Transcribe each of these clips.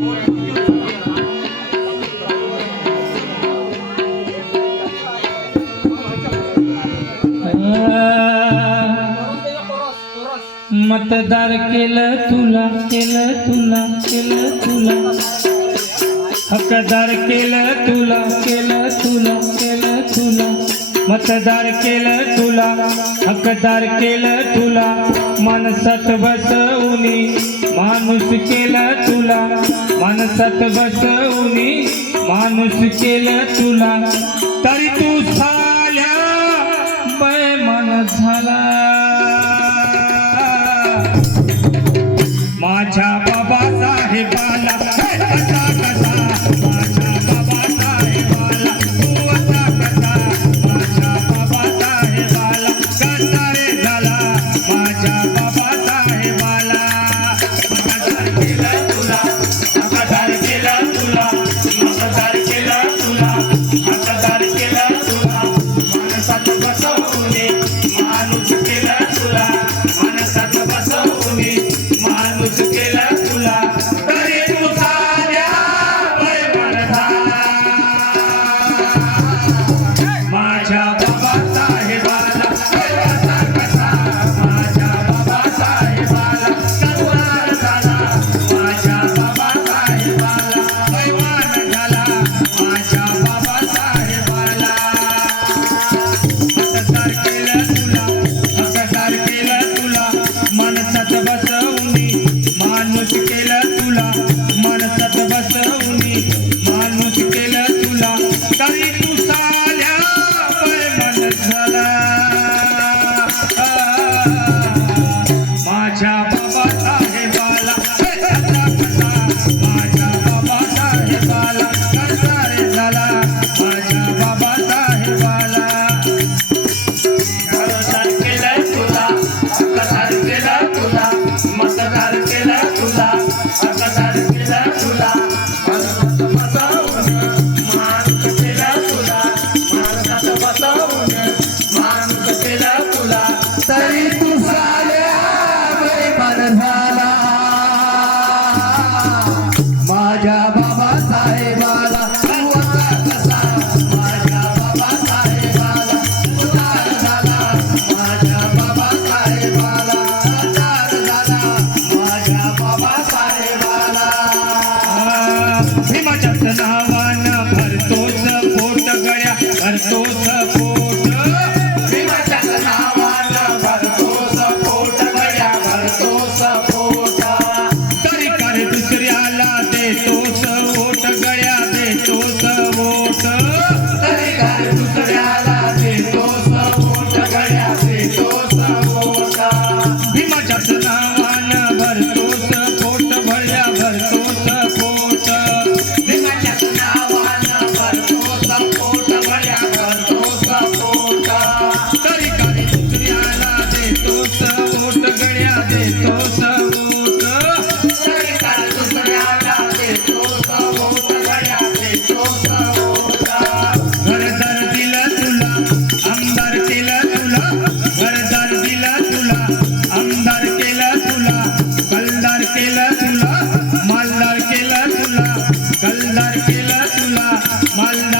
मतदार केलं तुला केलं तुला केलं तुला. हकदार केलं तुला केलं तुला केलं तुला. मतदार केलं तुला हकदार केलं तुला. माणसात बसवून माणूस केला तुला माणसात बसवून माणूस केलं तुला. तरी तू झाल्या मन झाला. माझ्या केला तुला भीमाच्या नावा maldad.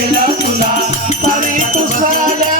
Thank you.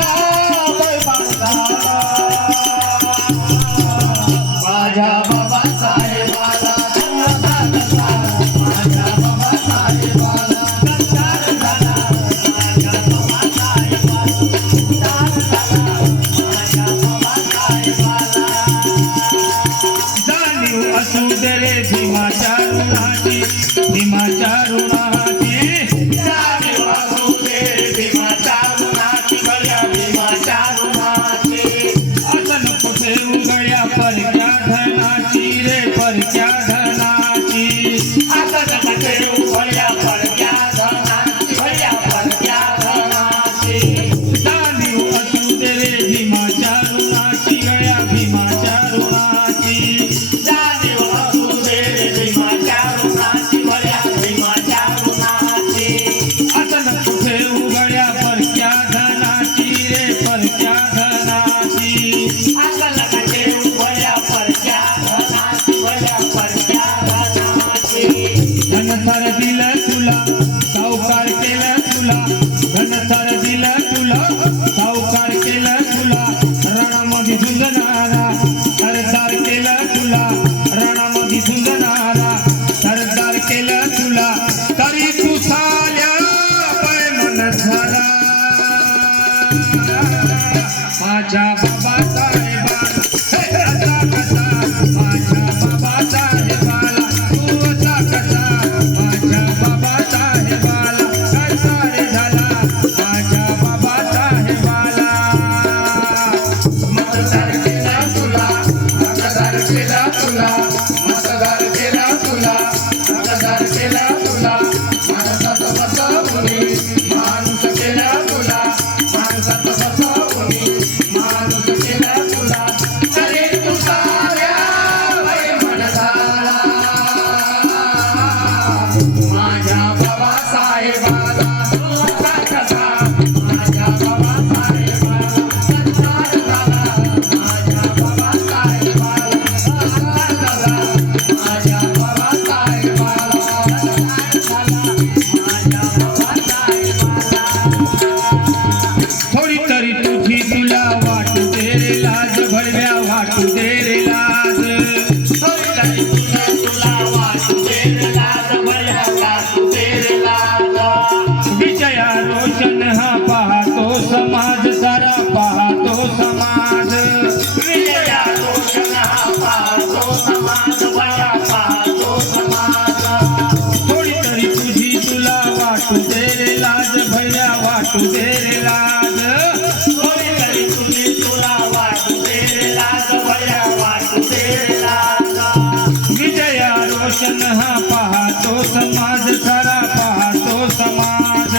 कारण हा समाज सारा पाहतो समाज.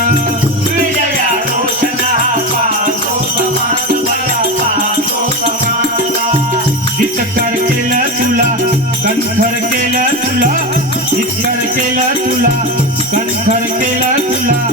हितकर केलं तुला कणखर केलं तुला. हितकर केलं तुला कणखर केलं तुला.